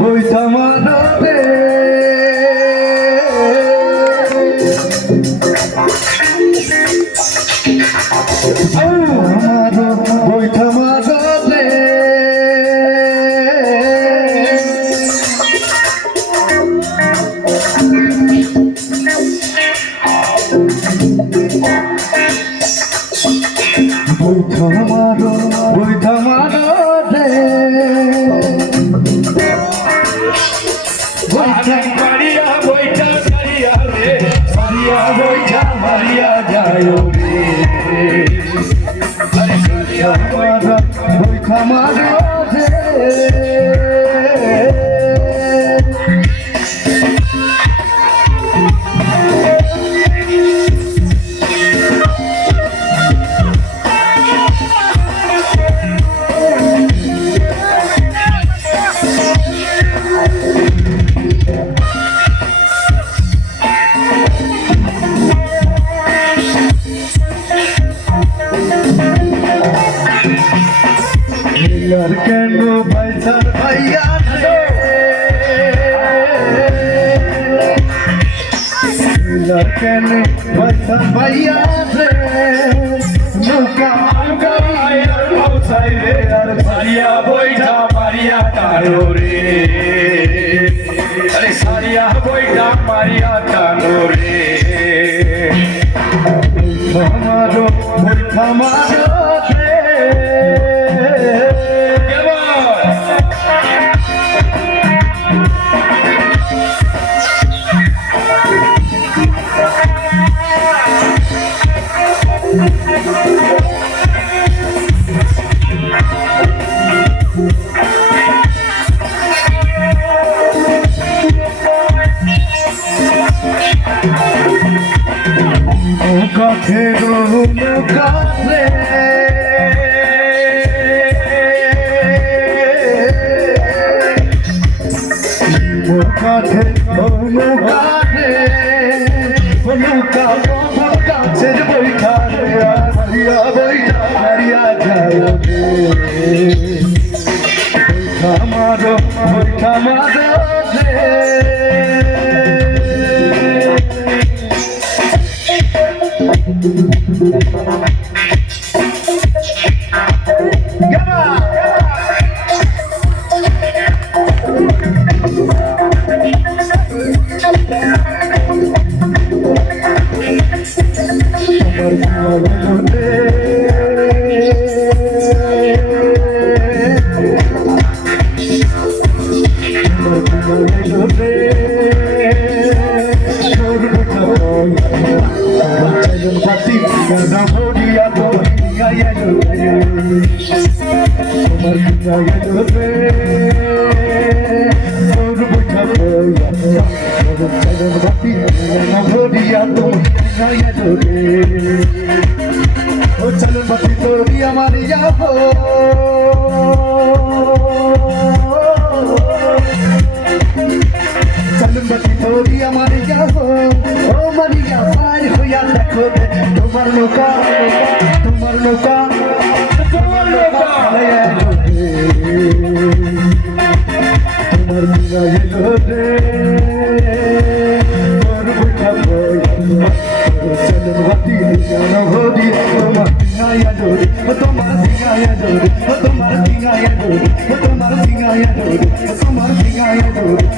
বইটা মারো রে আমারো বইটা মারো রে বইটা মারো রে মারিয়া বইটা মারিয়া রে মারিয়া বইটা মারিয়া যায় রে আরে সারিয়া বইটা মারো রে लड़के पैसा भैया लड़के पैसा भैया सारिया बोइठा मारिया तारो रे अरे सारिया बोइठा मारिया तारो रे हमारो हमारो কাছে কাছে কাছের বৈঠা হারিয়া বৈঠা হারিয়া যায় বৈঠা মারো चलो बती तोरी हमारी यादो चलो बती तोरी हमारी यादो ओ मरिया सारी हो याद रखो दे तुम्हार लोका तुम्हार लोका तुम्हार बिना ये लोटे और बुझा चलो बती जाना हो दिया तुम्हारा डोरी तुम्हारा सिंगाया डोरी तुम्हारा सिंगाया डोरी तुम्हारा सिंगाया डोरी तुम्हारा सिंगाया डोरी